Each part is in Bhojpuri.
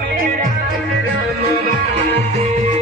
मेरा राम बाबा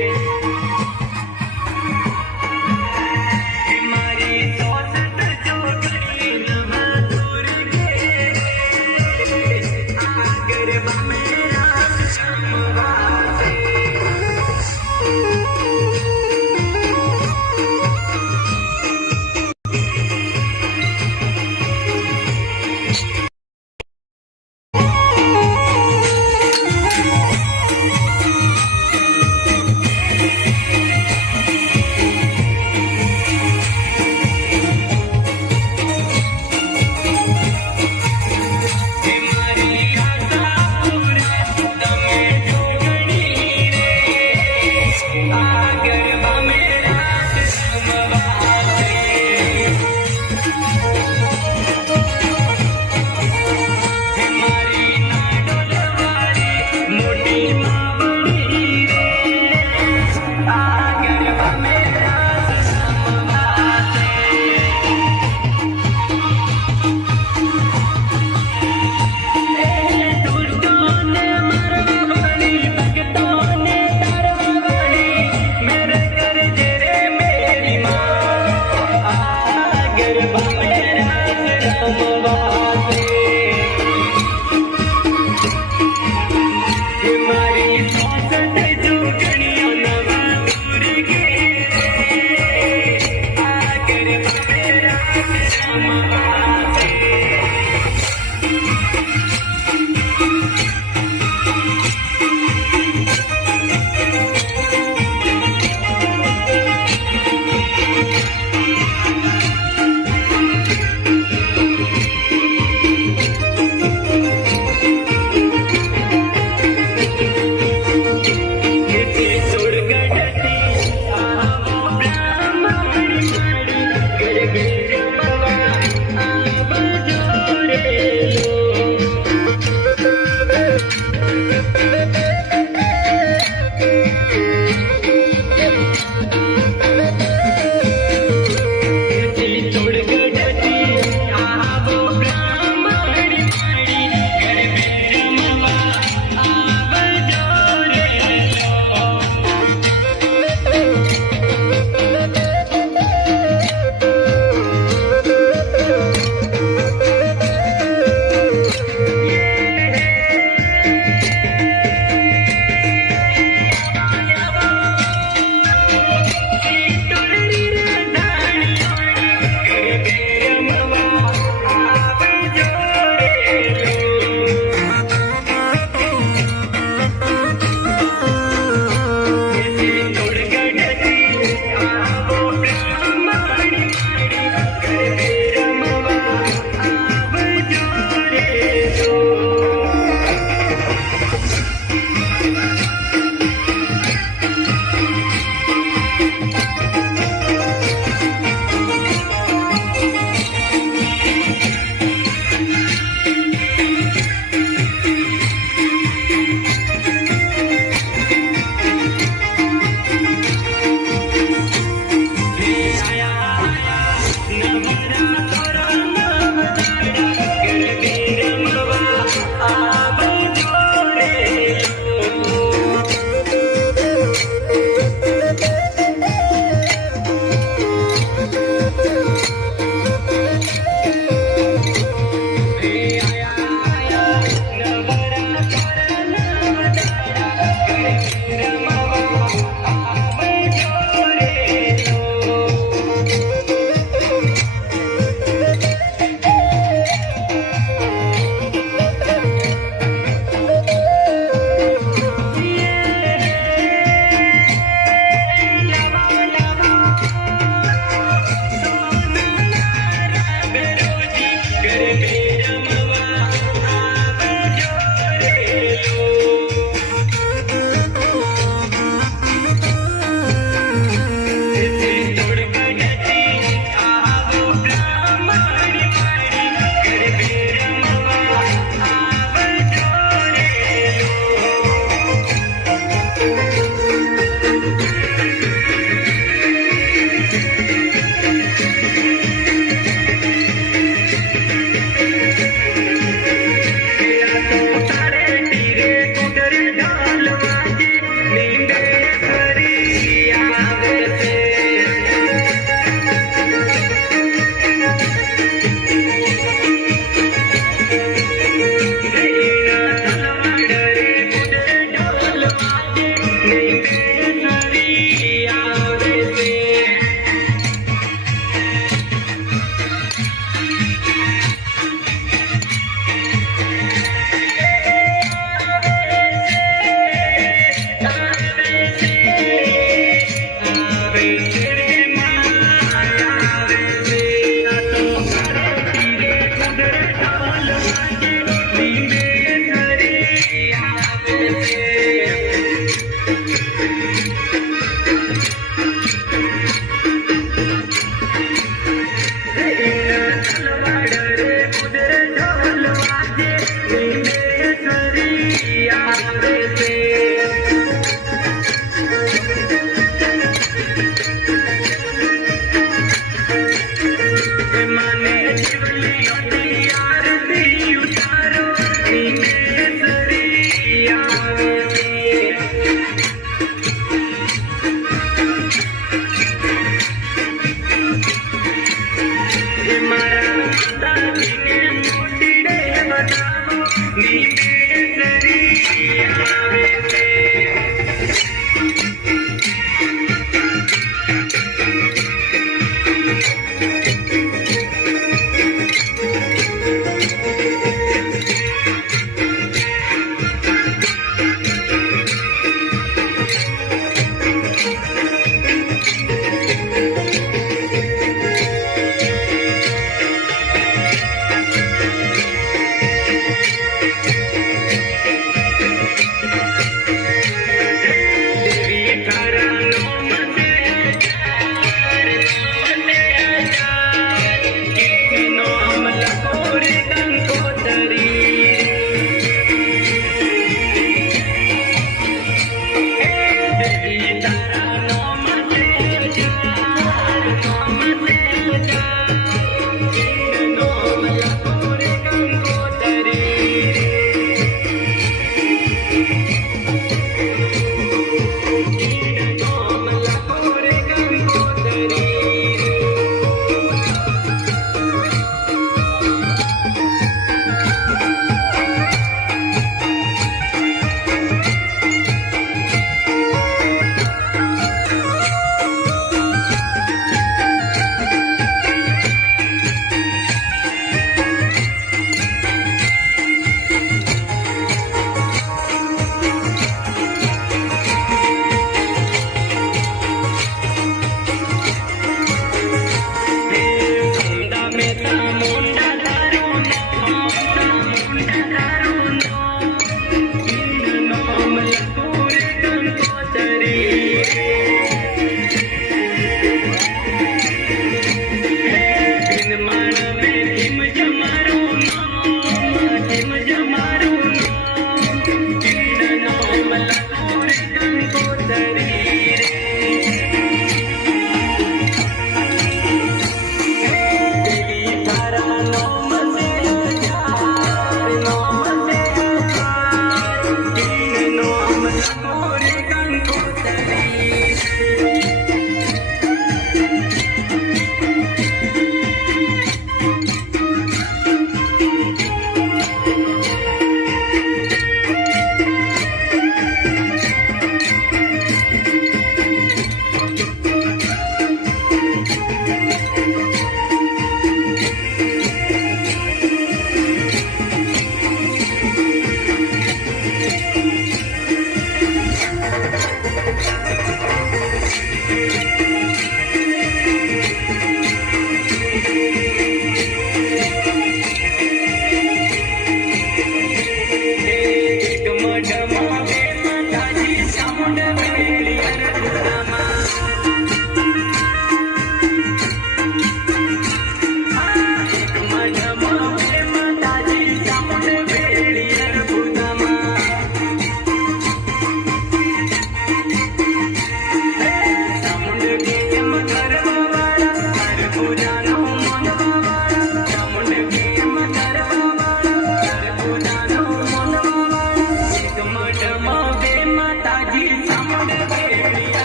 माताजी सामने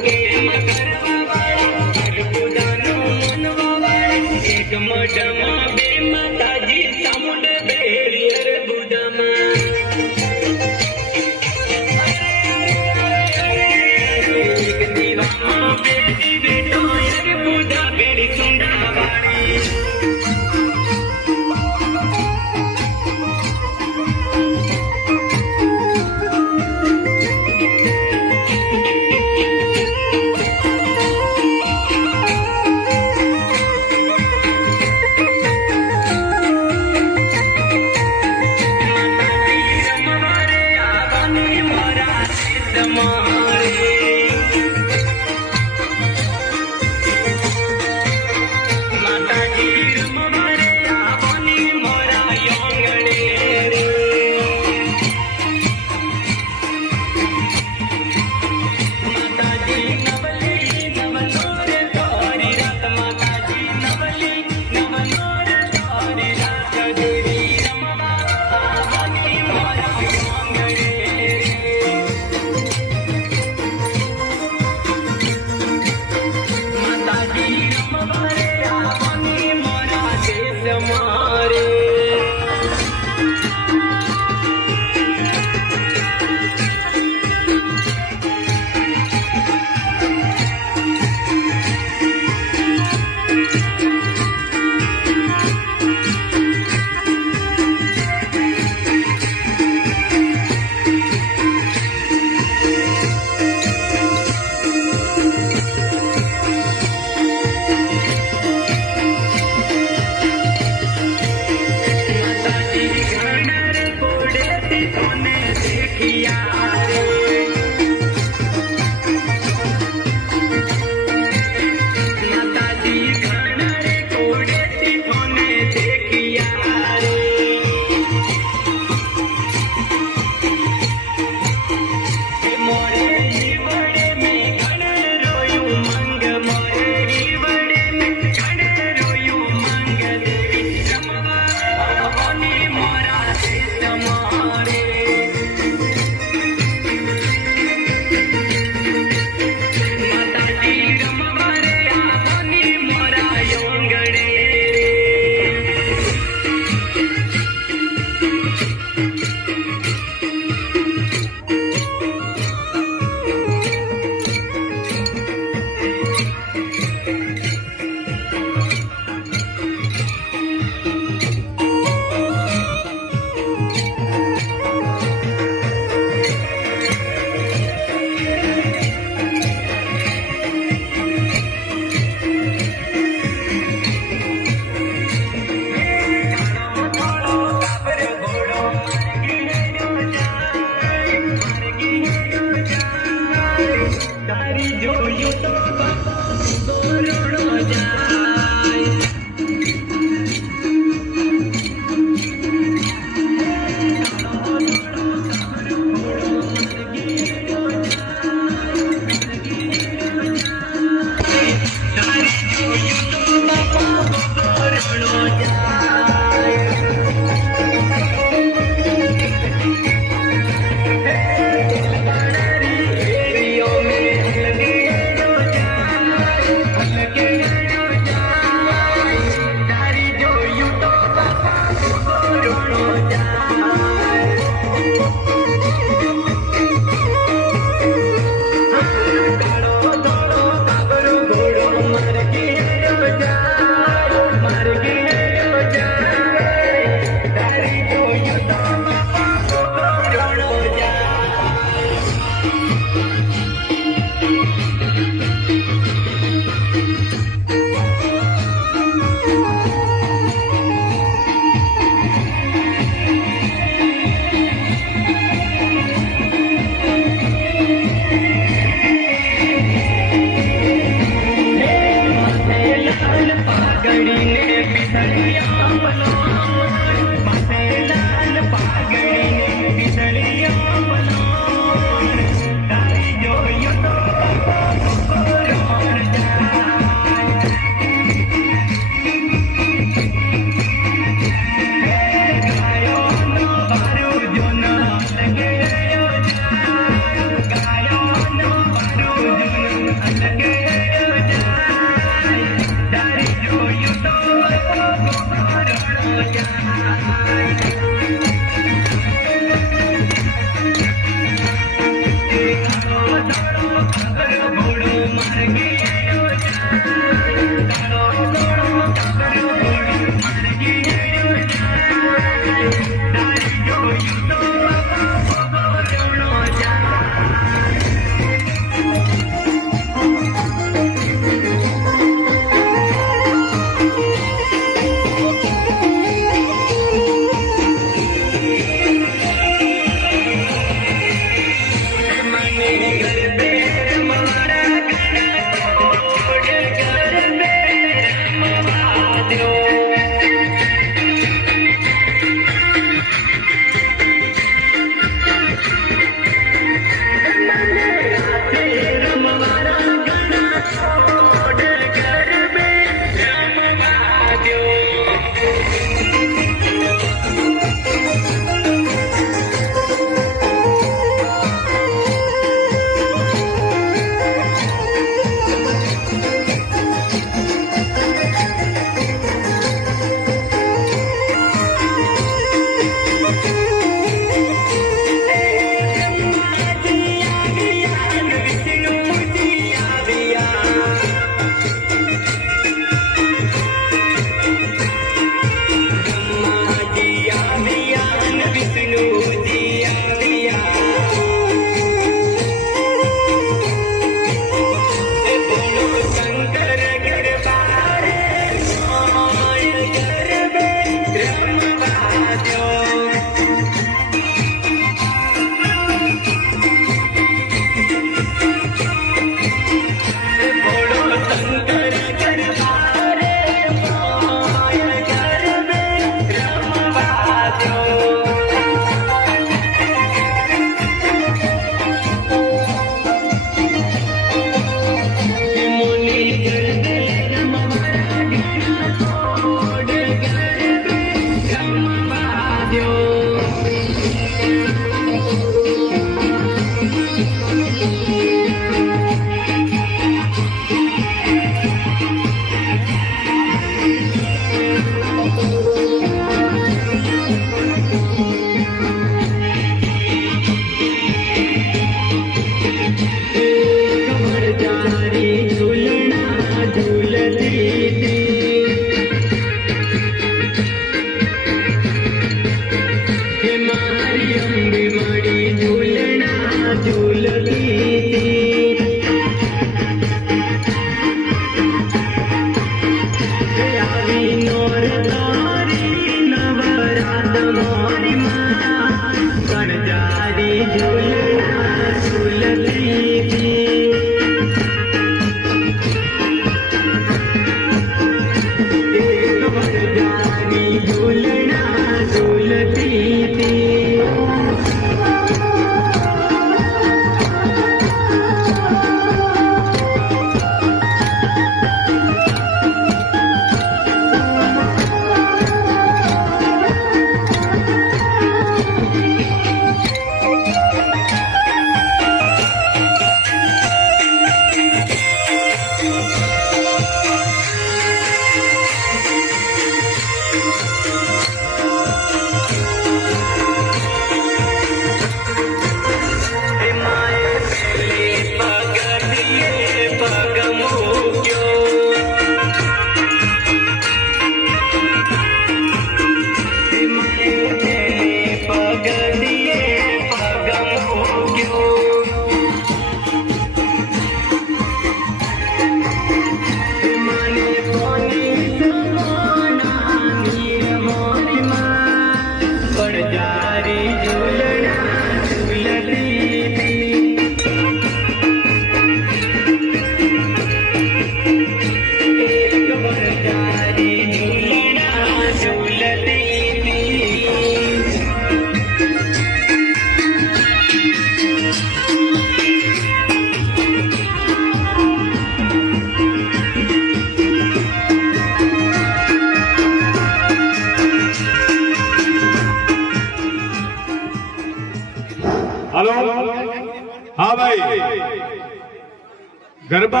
गरबा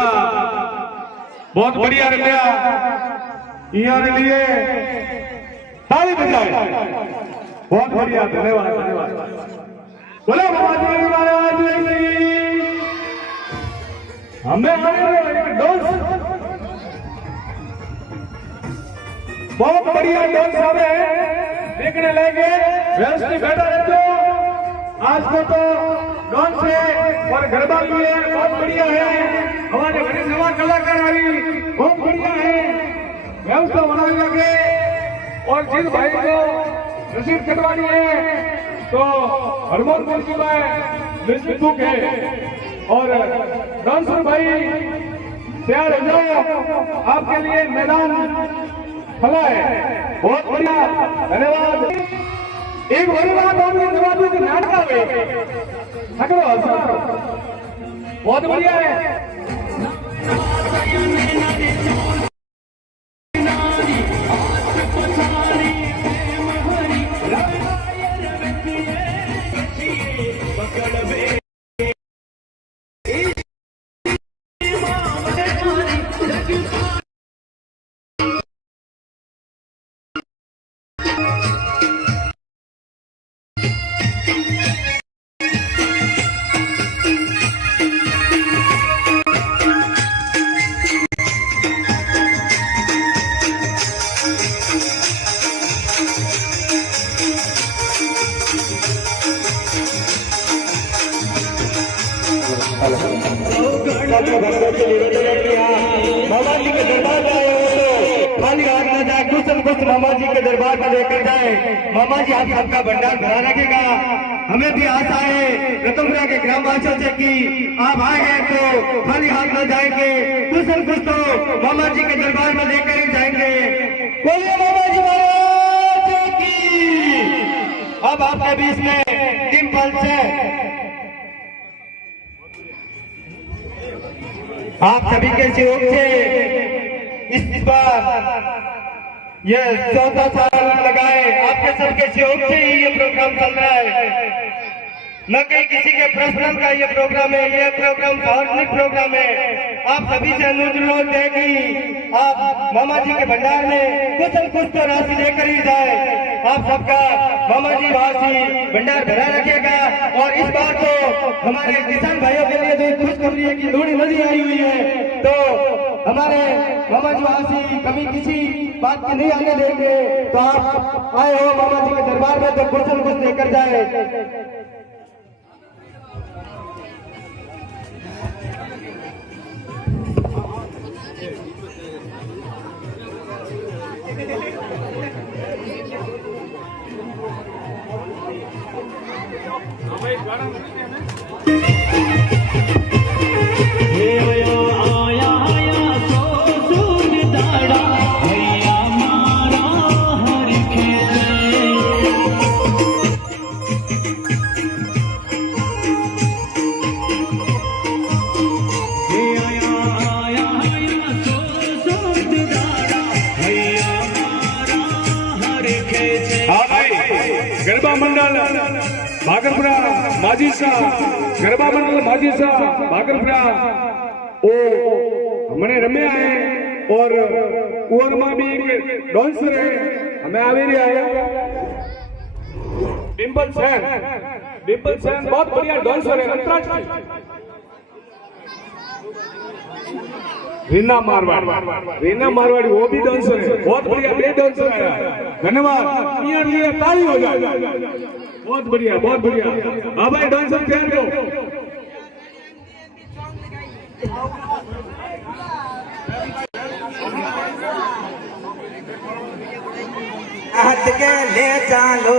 बहुत बढ़िया रखा यार लिए ताली बजाए। बहुत बढ़िया, धन्यवाद धन्यवाद। बोलो महाराज महाराज हमें बहुत बढ़िया डांस हमें देखने लगे। व्यवस्थित बैठा रहते आज तो डांस है और गरबा भी है, बहुत बढ़िया है। हमारे घरे नवा कलाकार आई, बहुत बढ़िया है। व्यवस्था बनाने लगे और जिस भाई को रसीद कटवानी है तो हरमोन मुंशी दुख है और डांसर भाई तैयार हो जाओ, आपके लिए मैदान खुला है। बहुत बढ़िया, धन्यवाद। एक बड़ी बात आपने जवाब की नाटक बहुत बढ़िया है। मामा जी के दरबार में आए हो तो खाली हाथ न जाए, कुछ न कुछ मामा जी के दरबार में लेकर जाए। मामा जी आप सबका भंडार भरा रखेगा। हमें भी आशा है रतनपुरा के ग्रामवासियों से कि आप आए हैं तो खाली हाथ न जाएंगे, कुछ न कुछ तो मामा जी के दरबार में लेकर ही जाएंगे। बोलिए मामा जी महाराज की। अब आपके बीच में डिम्पल है, आप सभी के सहयोग से इस बार यह 14 साल लगाए, आपके सबके सहयोग से ही ये प्रोग्राम चल रहा है। न कहीं किसी के पर्सनल का ये प्रोग्राम है, ये प्रोग्राम सार्वजनिक प्रोग्राम है। आप सभी से अनुरोध है कि आप मामा जी के भंडार में कुछ न कुछ तो राशि लेकर ही जाए। आप सबका मामा जी वासी भंडार भरा रखेगा। और इस बार तो हमारे किसान भाइयों के लिए तो खुशखबरी है कि लूणी नदी आई हुई है, तो हमारे मामा जी वासी कभी किसी बात की नहीं आने देंगे। तो आप आए हो मामा जी के दरबार में तो कुछ न कुछ लेकर जाए। गरबा मंडल भागलपुरा माजी साहब, गरबा मंडल माजी साहब भागलपुरा ओ हमने रम्या है और कुंवर मां भी एक डांसर है। हमें आवेरी आया डिम्पल सेन बहुत बढ़िया डांसर है। अंतराज रीना मारवाड़ी वो भी डांसर है, बहुत बढ़िया बे डांसर है। धन्यवाद, ताली हो जाए। बहुत बढ़िया बहुत बढ़िया। हाँ भाई डांसर तैयार करो। हाथ के ले चालो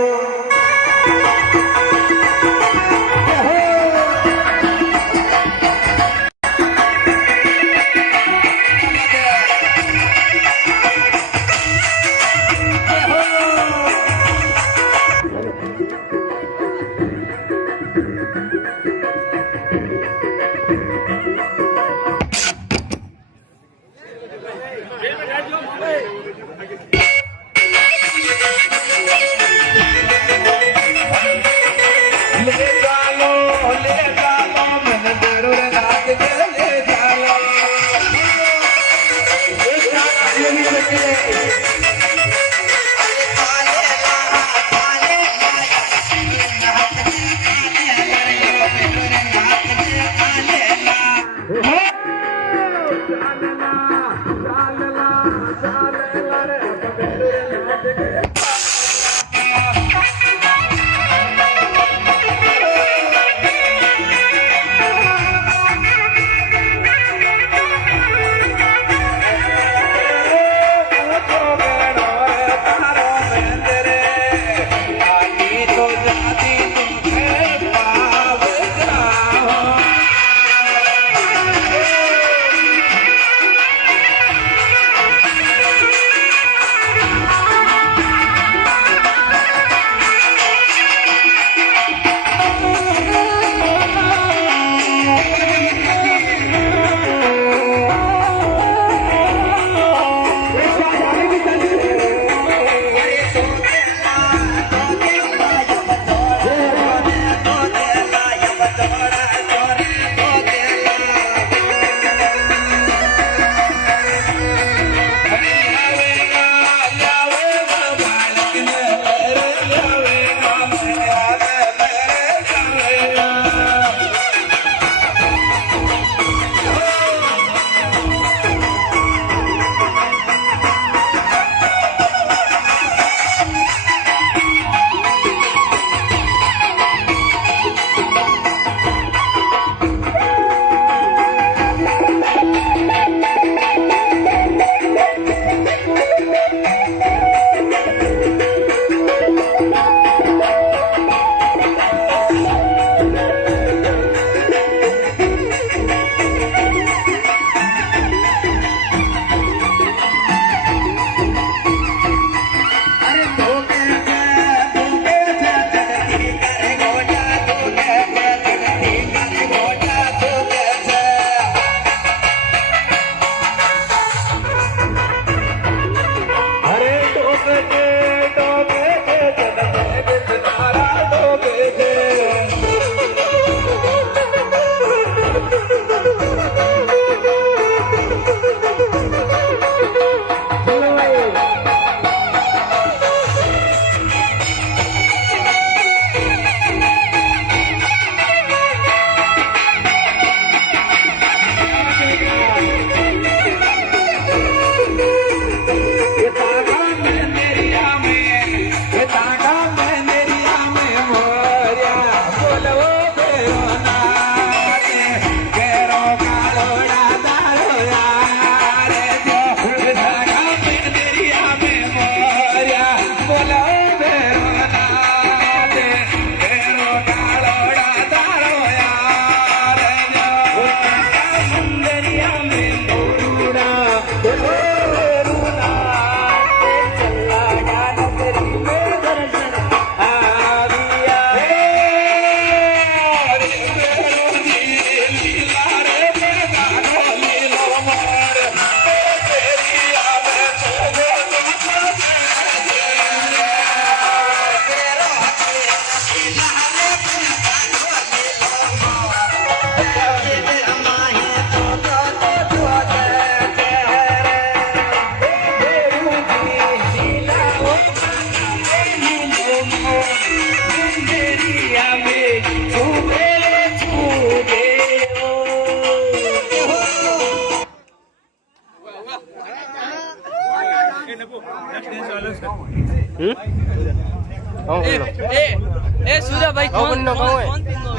ए सूर्या भाई कौन है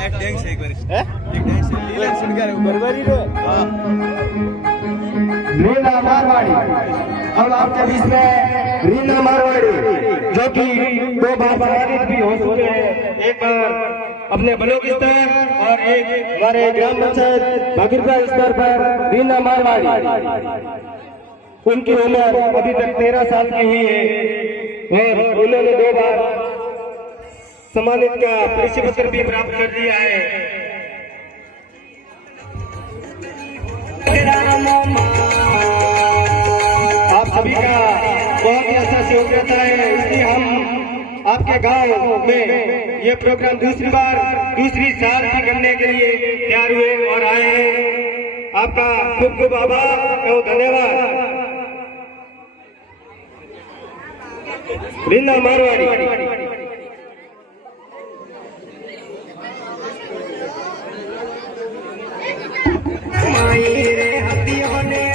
एक डांस एक बार हैं एक डांस लीला सुन कर बरबरी रे रीना मारवाड़ी। अब आपके बीच में रीना मारवाड़ी जो कि 2 बार सम्मानित भी हो चुके हैं, एक बार अपने ब्लॉक स्तर और एक हमारे ग्राम पंचायत भागीरपुर स्तर पर रीना मारवाड़ी। उनकी उम्र अभी तक 13 साल की ही है और उन्होंने 2 बार सम्मानित का परिचय पत्र भी प्राप्त कर दिया है। आप सभी का बहुत ही अच्छा सहयोग रहता है, इसलिए हम आपके गांव में ये प्रोग्राम दूसरी साल भी करने के लिए तैयार हुए और आए हैं। आपका खूब खूब आभार और धन्यवाद। रीना मारवाड़ी। माई रे हथियों ने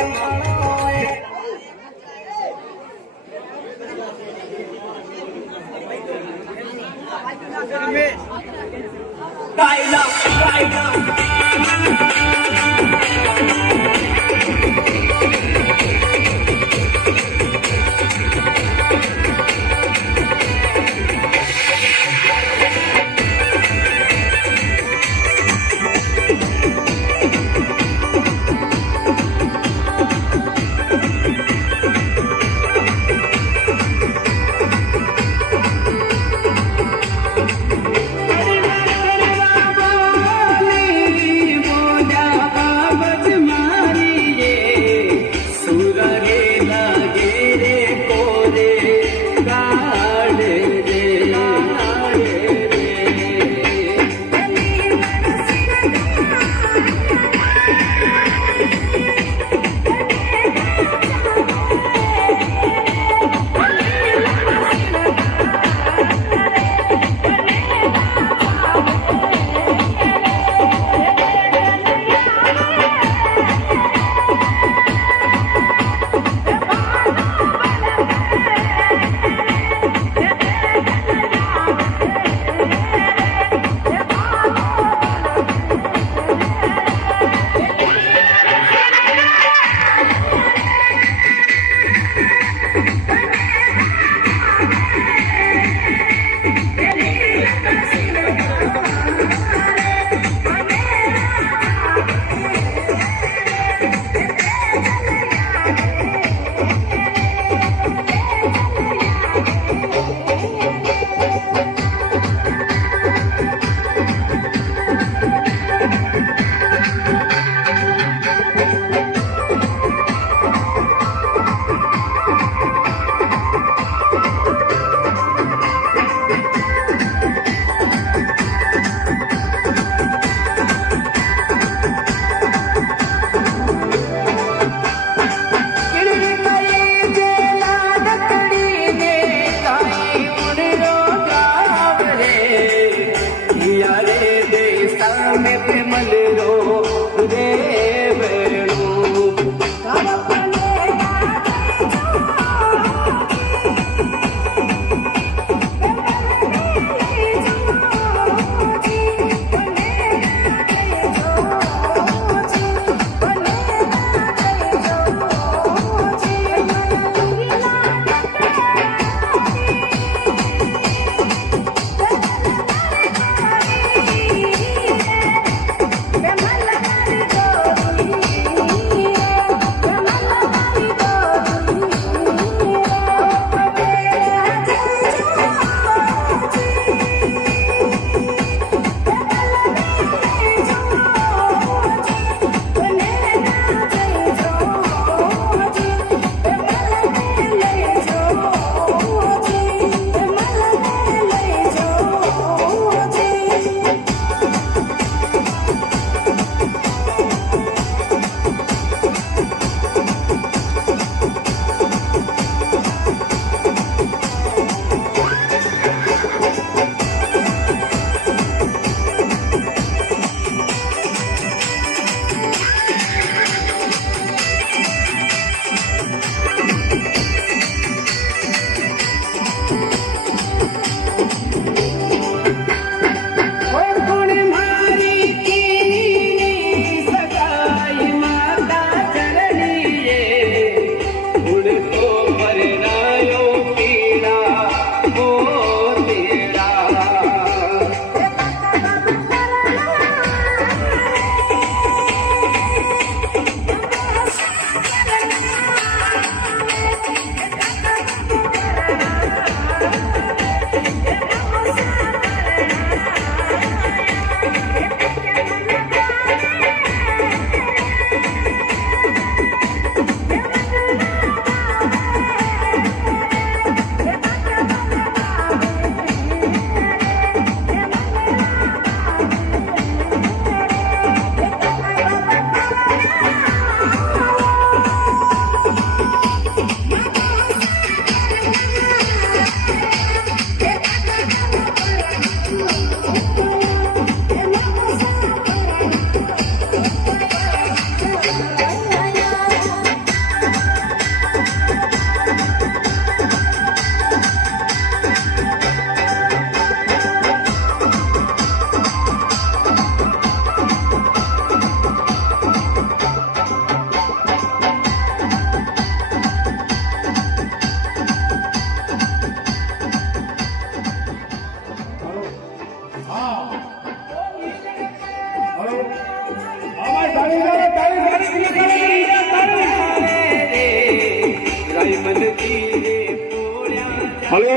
हेलो,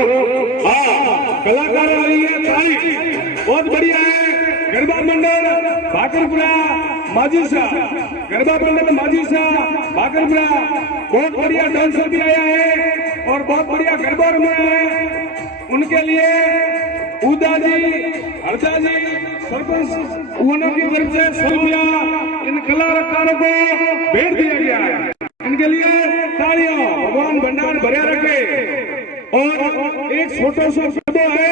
हाँ कलाकार आ रही है ताली, बहुत बढ़िया है। गरबा मंडल भाकरपुरा माजीसा, गरबा मंडल माजीसा भाकरपुरा, बहुत बढ़िया डांसर भी आया है और बहुत बढ़िया गरबा रमाया है। उनके लिए उदा जी, हरदा जी, सरपंच उन्होंने की तरफ से 100 रुपया इन कलाकारों को भेंट दिया गया है। इनके लिए तालियां, भगवान भंडार भरे रखे। और एक छोटा सा शब्द है,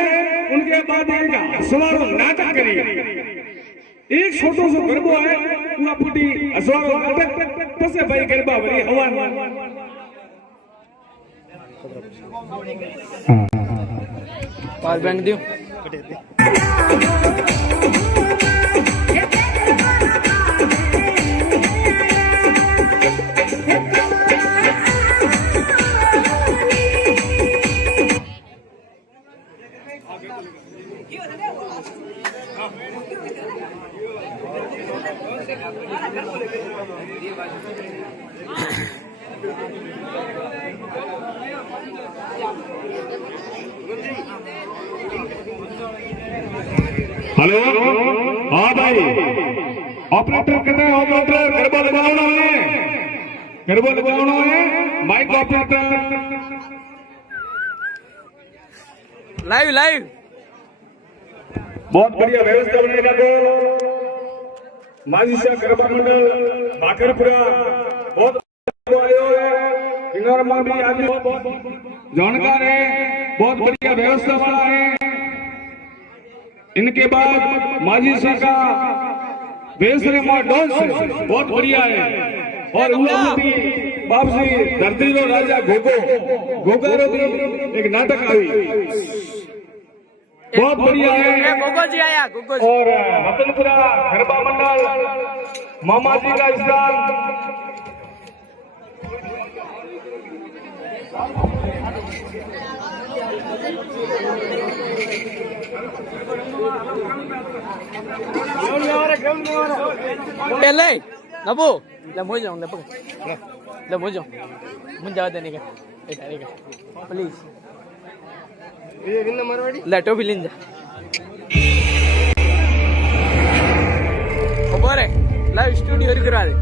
उनके बाद एक हसवारो नाटक करी। एक छोटो सो गरबो है, पूरा फूटी हसवारो नाटक, पसे भाई गरबा भरी हवा। पावर बैंक दियो। हेलो, हाँ भाई ऑपरेटर कहते हैं, ऑपरेटर गरबा लगाना है, गरबा लगाना है, माइक ऑपरेटर। लाइव लाइव बहुत बढ़िया व्यवस्था बनेगा। को माजीसा गरबा मंडल भाकरपुरा बहुत आयो है, इन्होंने भी आगे जानकार है, बहुत बढ़िया व्यवस्था वाला है। इनके बाद माजीसा का बेसरमा डांस बहुत बढ़िया है। और वो भी बापसी धरती रो राजा गोगारो भी एक नाटक आई, बहुत बढ़िया है। गोगो जी आया, गोगो जी। और रतनपुरा गरबा मंडल मामा जी का स्थान। पहले नबो ले मुझे जाऊं, ले पकड़ ले मुझे जाओ देने का प्लीज ले टोपी लिन जा खबर है लाइव स्टूडियो करा दे।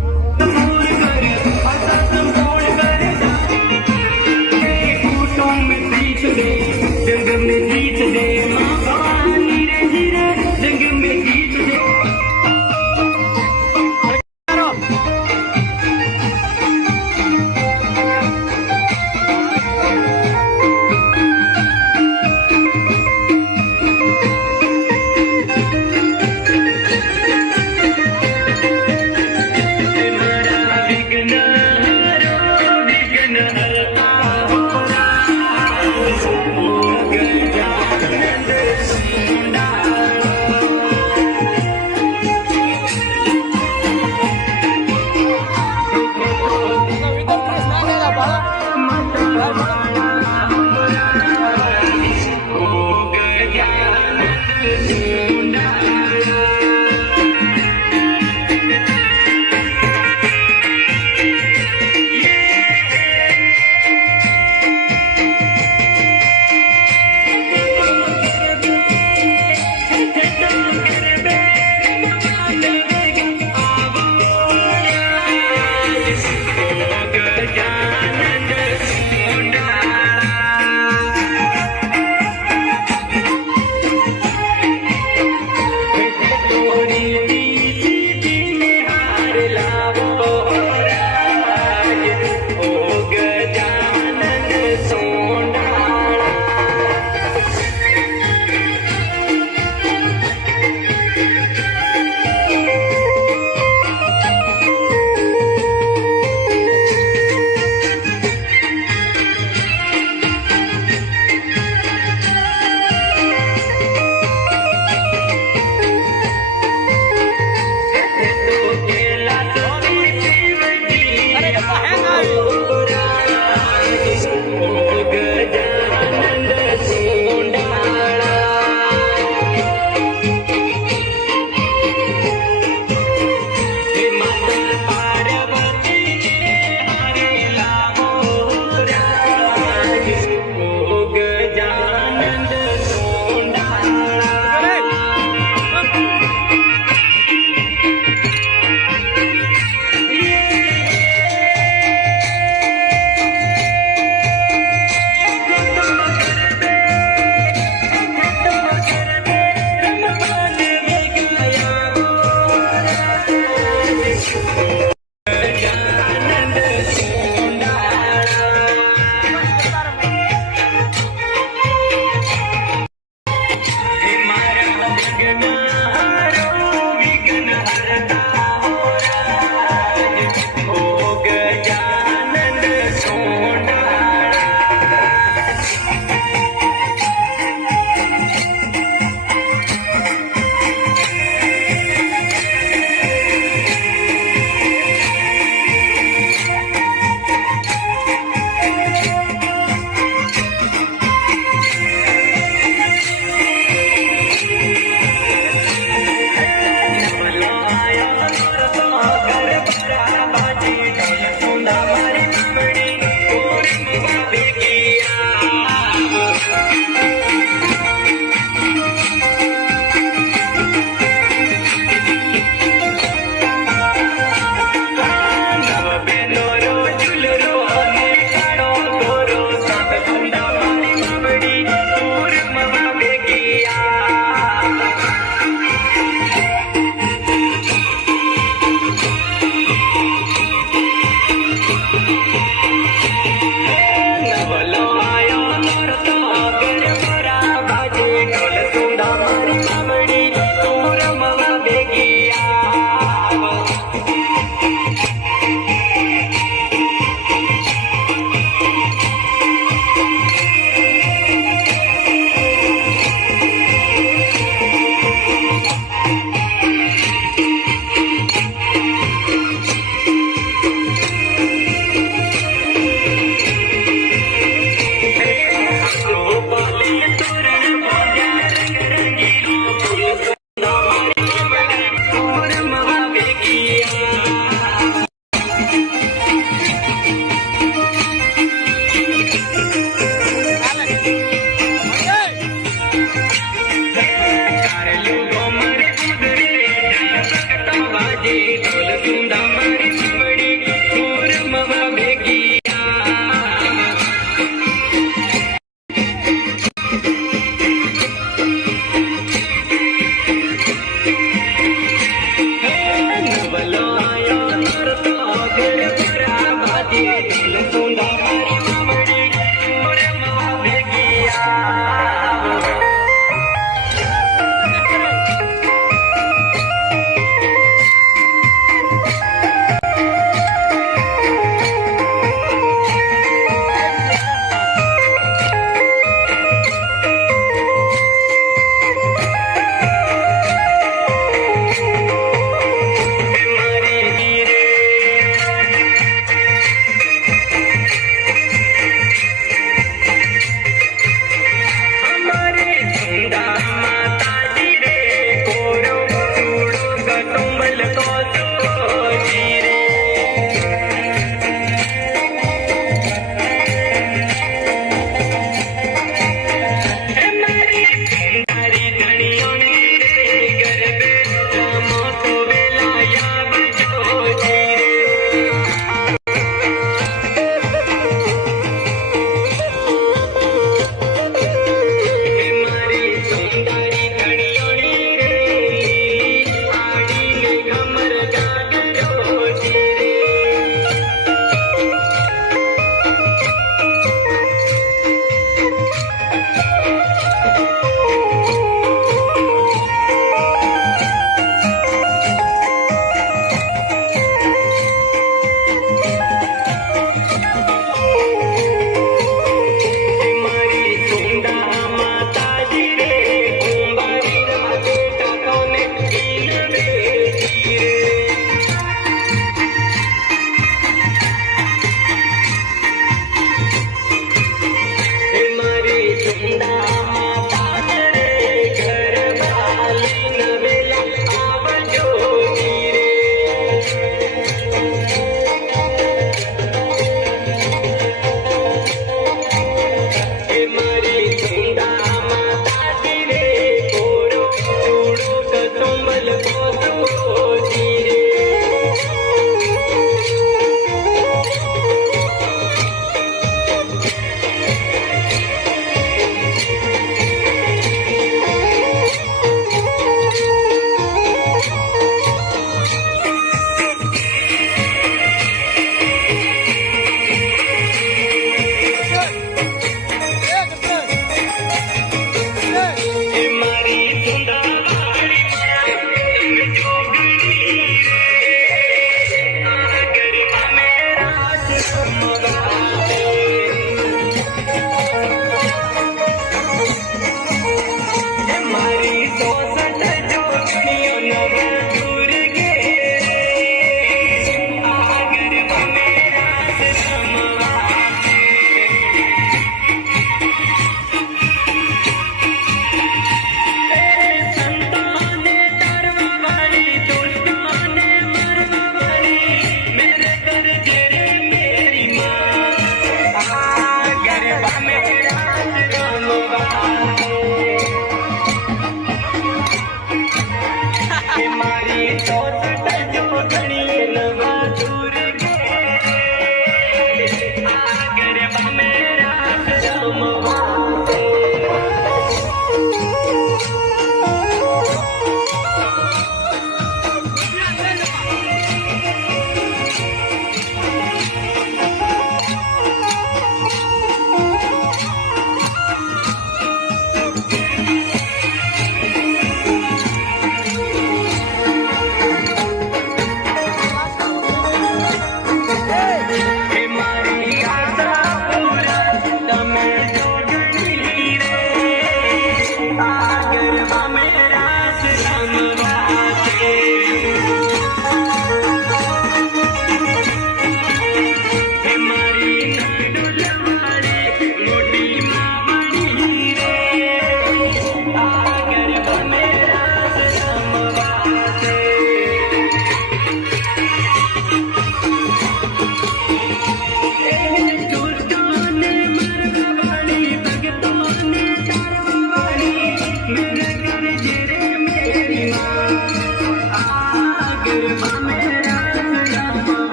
Hey!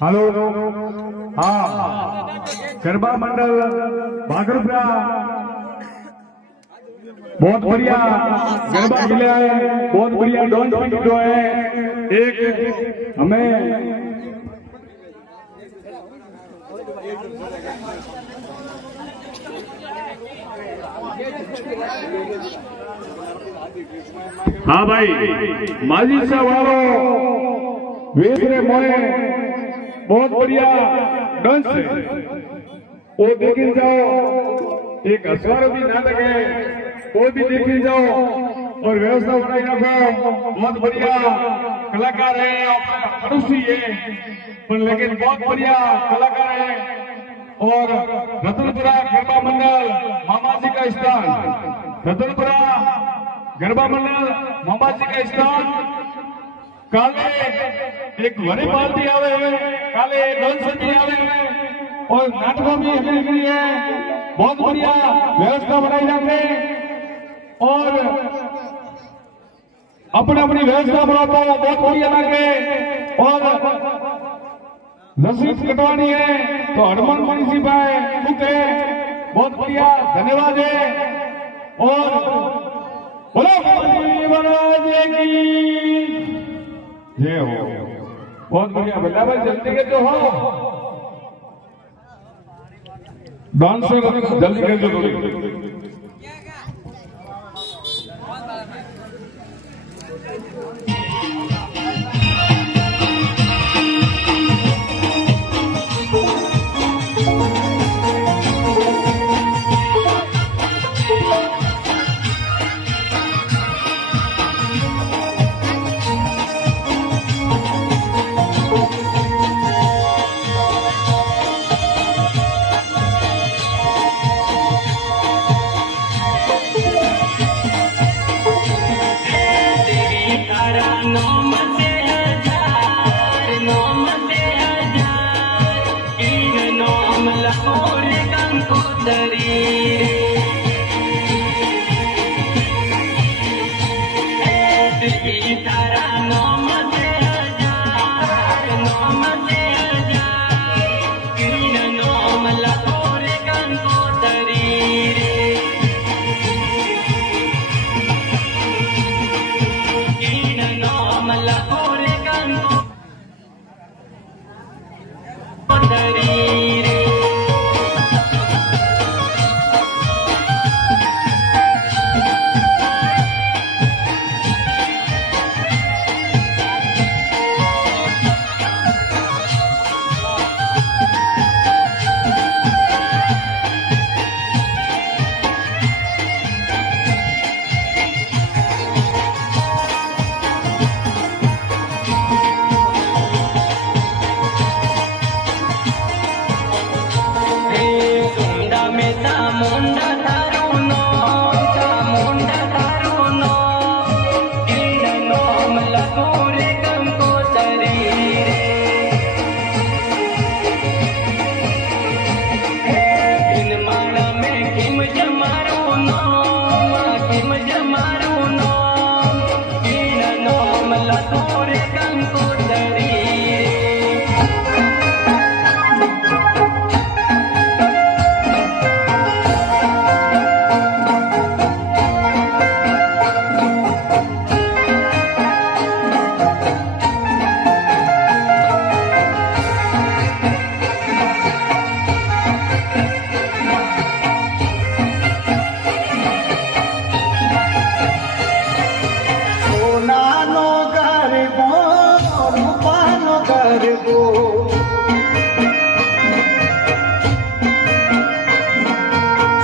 हेलो हाँ गरबा मंडल भागलपुरा बहुत बढ़िया गरबा खेले है, बहुत बढ़िया डांस भी जो है एक हमें हाँ भाई माजी साहब वालों वेसरे मोए बहुत बढ़िया डांस है वो देखी जाओ, एक असवार भी नाटक है वो भी देखी जाओ और व्यवस्था बनाई रखो। बहुत बढ़िया कलाकार है और पड़ोसी है पर लेकिन बहुत बढ़िया कलाकार है। और रतनपुरा गरबा मंडल मामा जी का स्थान, रतनपुरा गरबा मंडल मामा जी का स्थान काले एक वरी पार्टी आवे काले डांस भी आवे और नाटकों भी हमें है। बहुत बढ़िया व्यवस्था बनाई जाते और अपनी अपनी व्यवस्था बनाता है, बहुत बढ़िया लगे। और रसीद कटवानी है तो हनुमान मुंशी भाई बुक है, बहुत बढ़िया धन्यवाद है। और बोलो महाराज की जय हो, बहुत बढ़िया। बल्ला भाई जल्दी के जो हो डांस जल्दी कर दो। ગરબો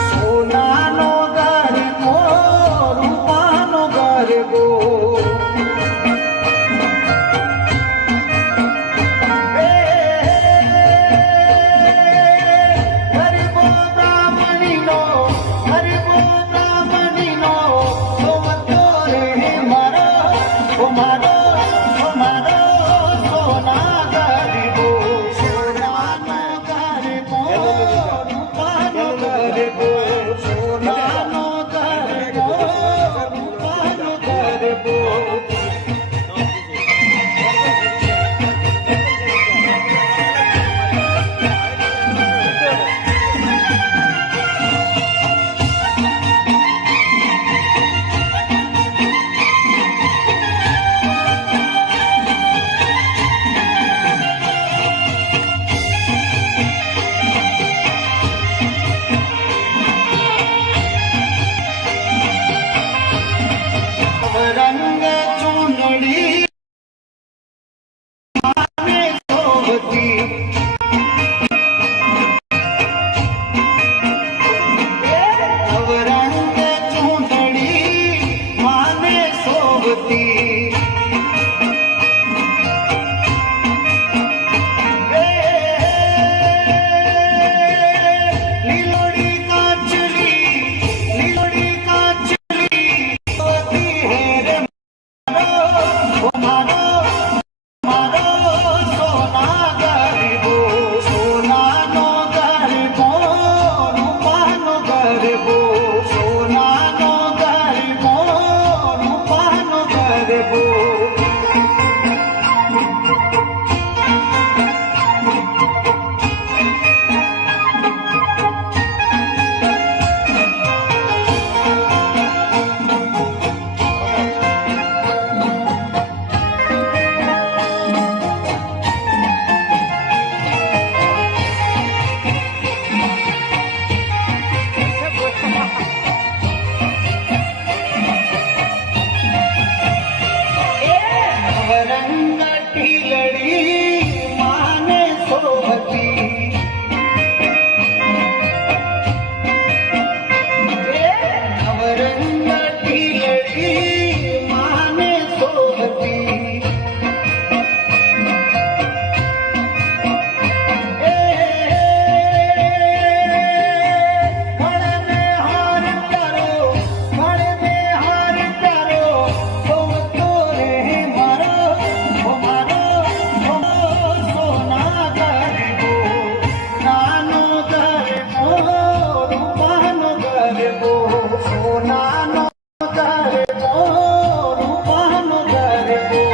સોનાનો ગરબો રૂપાનો ગરબો ગરબો બ્રાહ્મણીનો સોમતો રે મારો ઓ મારો સોના ગરબો સોનાનો ગરબો રૂપાનો ગરબો સોનાનો ગરબો રૂપાનો ગરબો રંગ ચૂંદડી માને શોભતી રંગ ચૂંદડી માને શોભતી લીલોડી કાચલી હોતી હે રે મારો સોના ગરબો સોનાનો ગરબો રૂપાનો ગરબો સોનાનો ગરબો રૂપાનો ગરબો રંગ ઢીલડી માને શોભતી રંગ ઢીલડી માને શોભતી મળને હાર પ્યારો શોભતો રે મારો સોના ગરબો નાનો ગરબો રૂપાનો ગરબો સોનાનો ગરબો રૂપાનો ગરબો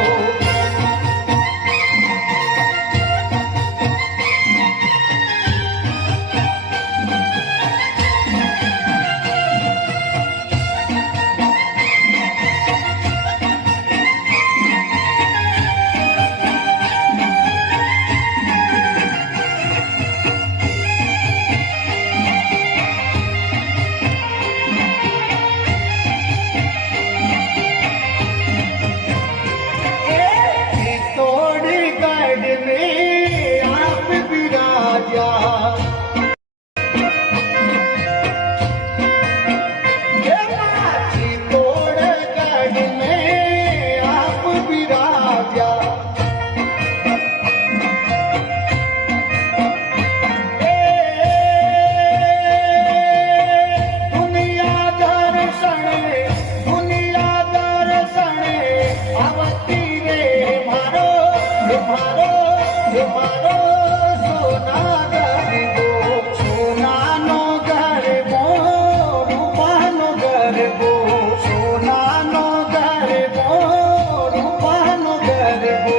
તોડી કાઢને આપ બિરાજ્યા તોડ કાઢને આપ બિરાજ્યા દુનિયા દર્શને આવતી રે મારો સોના ગરબો સોનાનો ગરબો રૂપાનો ગરબો સોનાનો ગરબો રૂપાનો ગરબો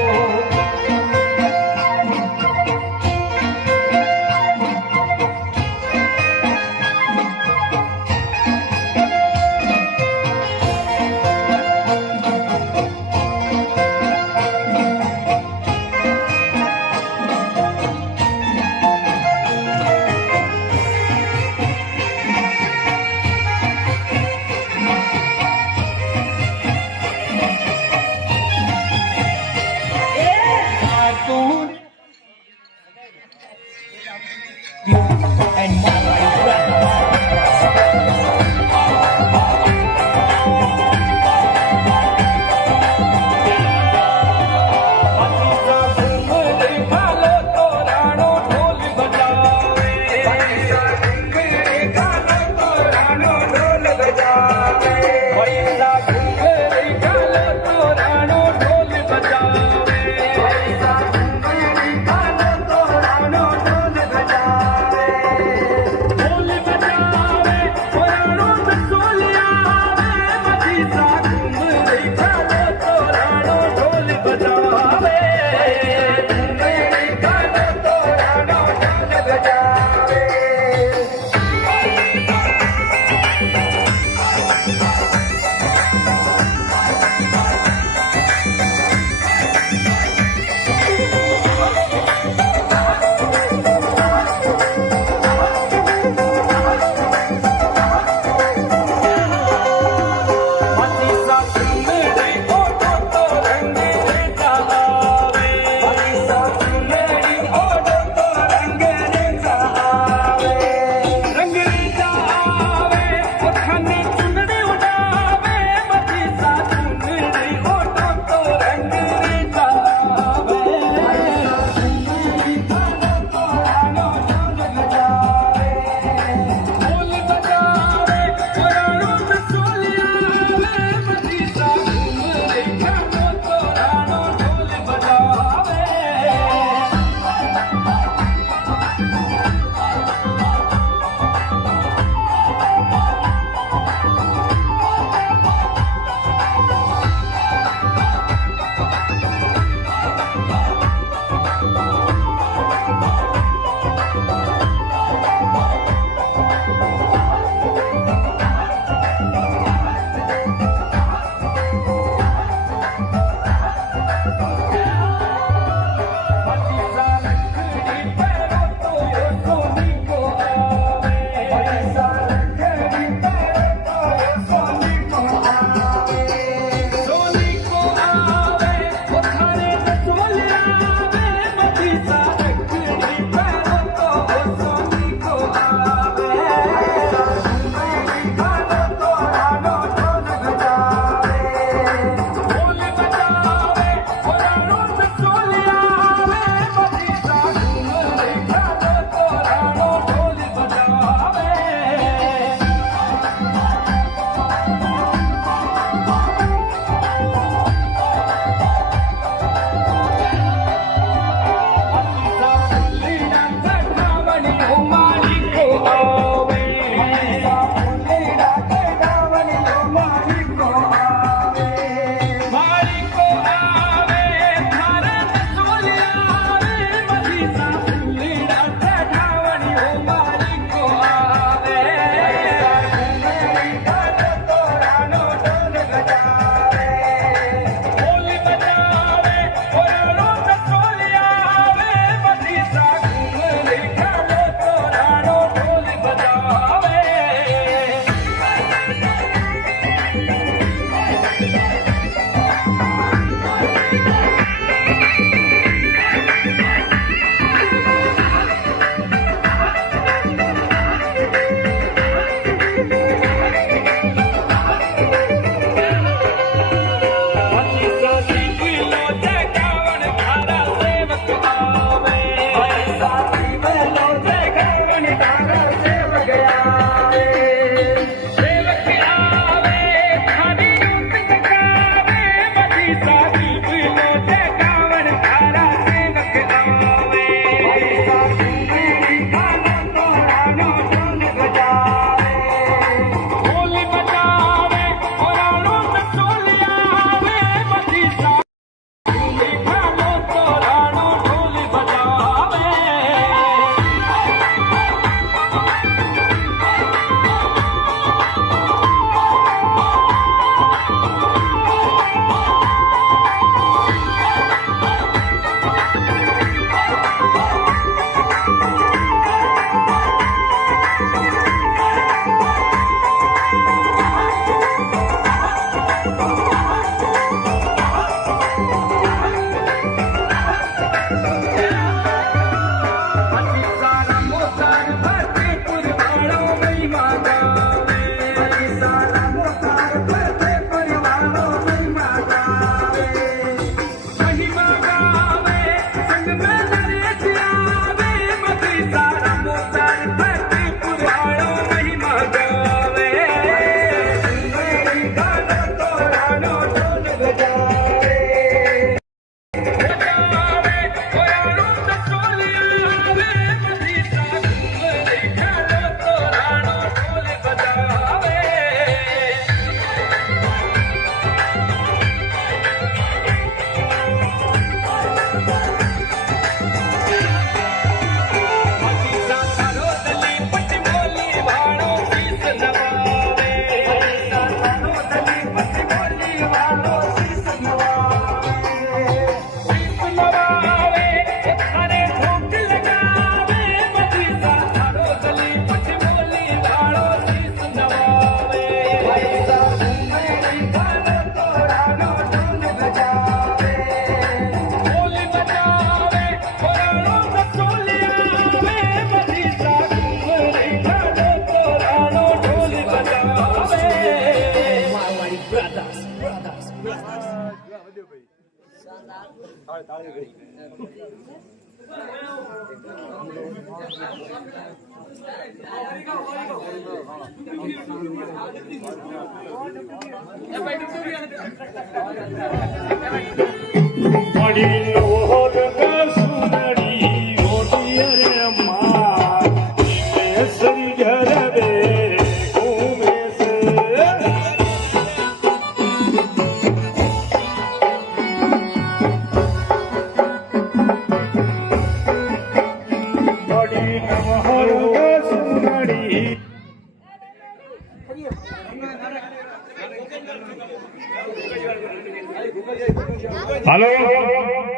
हेलो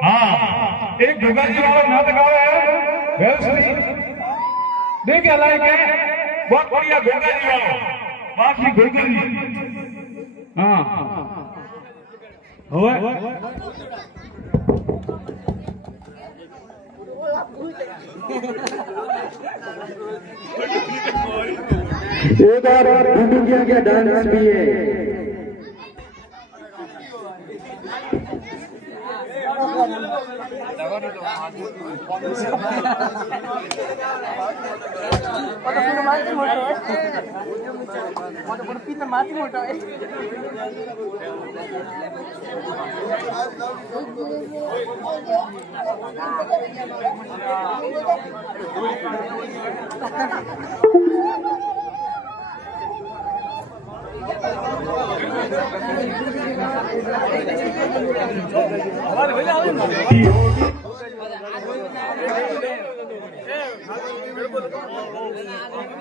हाँ एक दुकानी वाला नाटक गावे है व्यवस्थित देख लाइक है बहुत बढ़िया दुकानी वाला बाकी दुकानी हाँ एक और इंडिया का डांस भी है।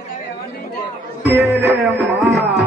ये रे अम्मा